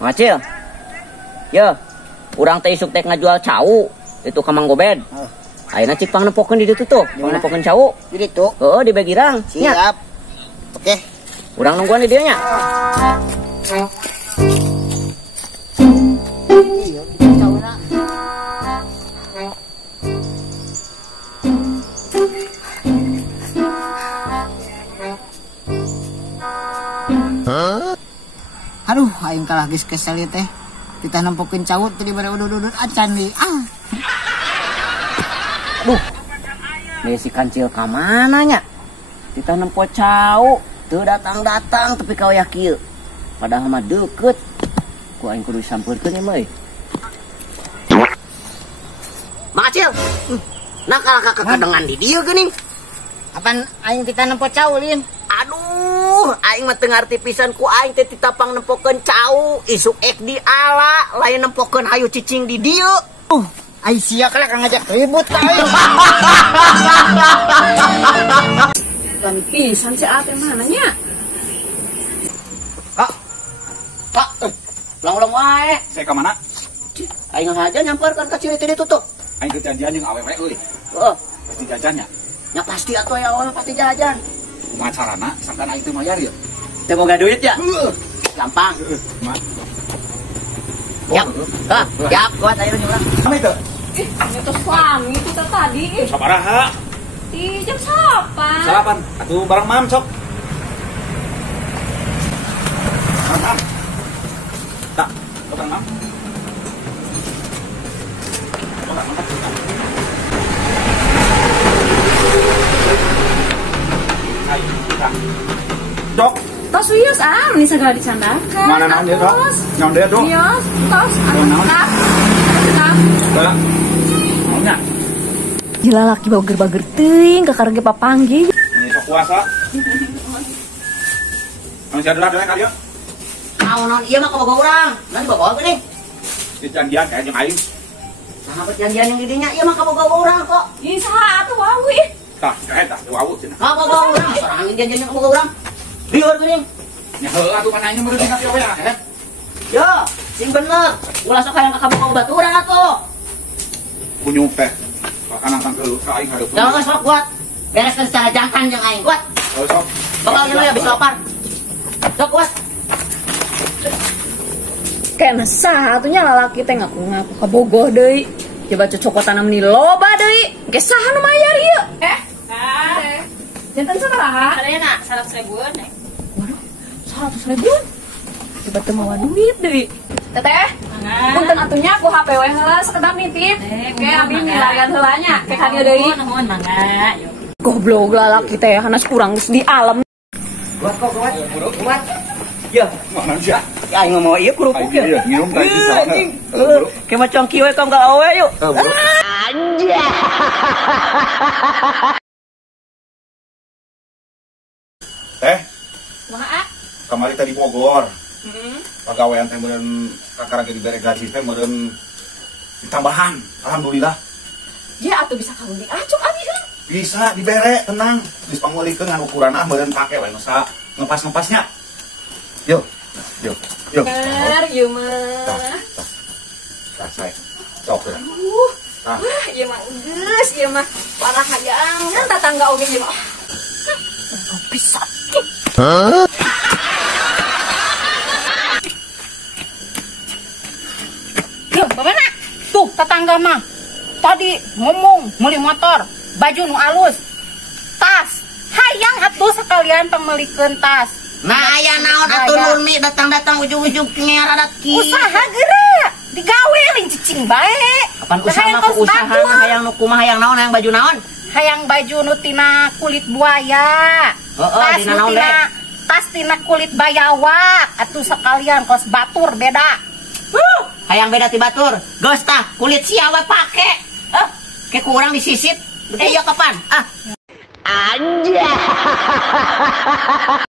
Ngacil. Ya, urang teh isuk teh ngajual cau itu ka Mang Gobed. Ayeuna cik pangnempokeun di ditu tuh, pangnempokeun cau. Di ditu. Heeh, di Begirang. Siap. Oke. Urang nungguan di dieu nya. Iya, cauna. Aduh, aing kalah geus kesel ieu teh. Kita nempokeun caut tadi bare udud-udud acan di. Aduh. Si kancil ka mana nya? Kita nempo cau, teu datang-datang tapi kaoya kieu. Padahal mah deukeut. Ku aing kudu sampeurkeun ieu meuy. Mang Acil. Nakal ka kadengan di dieu geuning. Apaan aing kita nempo cau lin? Aduh, aing mah teu ngarti pisan ku aing teh ditapang nempokeun cau, isuk ek di ala, lain nempokeun hayu cicing di dieu. Ai sia kala kang ngajak ribut ka aing. Lan pisan si ate mana nya? Kak, ulang-ulang wae. Saya ke mana? Aing aja nyamperkeun ka ciri teh ditu tuh. Aing ke janjian jeung awewe euy. Heeh, Pasti jajannya. nya pasti atuh ya orang pasti jajan. Kumaha carana sangkan aing teu mayar ya? Teu boga duit ya? Gampang. Mak. Yap. Yap, kuat ayo nyurang. Apa itu? Itu suami kita tadi. Sabaraha? Di jam salapan. Salapan. Atuh barang mam sok. Mam. Tak, barang mam. Barang mam. Ayo, kita. Dok. Tos wios meni sagala dicandakan. Mana naon dia, Dok? Naon dia, Dok? Wios, tos. Naon? Bala. Naonnya? Gila laki bager-bager teuing ka kareng ge papanggih. Ini sok puasa. Masih ada kali ya? Naon ieu mah kaboga urang. Nanti bawa geuning. Di janjian kayak jeung aing. Saha perjanjian yang di dinya ieu mah kaboga urang kok. Ih saha atuh wawi. Tah, kayak tah wau cenah. Kaboga urang, sorang janjian kaboga urang. Liur geuning. Nya heueuh atuh kan aing meureun ingat ya. Yo, sing bener. Ulah sok hayang ka kaboga baturan atuh. Kunyuk teh. Kanan kan ka aing hareup. Jangan sok kuat. Bereskeun secara jantan jeung aing kuat. Oh, sok. Bakal nya ya bisa lapar. Sok kuat. Kena saha atunya lalaki teh ngaku-ngaku kabogoh deui. Coba cocokotan meni loba deui. Ge saha nu mayar ieu? Jantan sabaraha? Harena 100.000-an. Waduh, 100.000-an. Coba teu mawa duit deui. Teteh, punten atunya ku HP we heula sekedap nitip. Ke abi milarian heula nya, ke ka dieu deui. Nuhun mangga. Goblok lalaki teh hanas kurang geus di alam. Kuat kok kuat. Kuat. Ya, Mana sih? ya aing mau ieu kerupuk ya. Iya, ngirum tadi di sana. Ke macam kieu we kong ka awe yuk. Teh, Kumaha? kamari tadi Bogor. Pagawean teh meureun kakarang ge dibere gaji teh meureun ditambahan. Alhamdulillah. Ya atuh bisa kamu diacuk abi heula. Bisa dibere, tenang. Geus pangulikeun ngan ukuran meureun pake we nu sa ngepas-ngepasnya. Yuk. Bener ieu mah. Tah, saya. Sok ya. Wah, ieu mah geus ieu mah parah hayangan tatangga oge ieu mah. Bisa. Loh, bagaimana? Tuh, tetangga mah. Tadi ngomong meuli motor, baju nu alus, tas. Hayang atuh sekalian pemelikeun tas. Nah, aya naon atuh Nurmi datang-datang ujung-ujung ngeradat kieu. Usaha geura, digawe ling cicing bae. Kapan usaha mah ku usaha mah hayang nu kumaha hayang naon hayang baju naon? Hayang baju nu tina kulit buaya. Tas dina nu naon tina tas tina kulit bayawak. Atuh sekalian kos batur beda. Hayang beda ti batur. Geus tah kulit sia we pake. Ke kurang disisit. Ieu kapan? Anjay.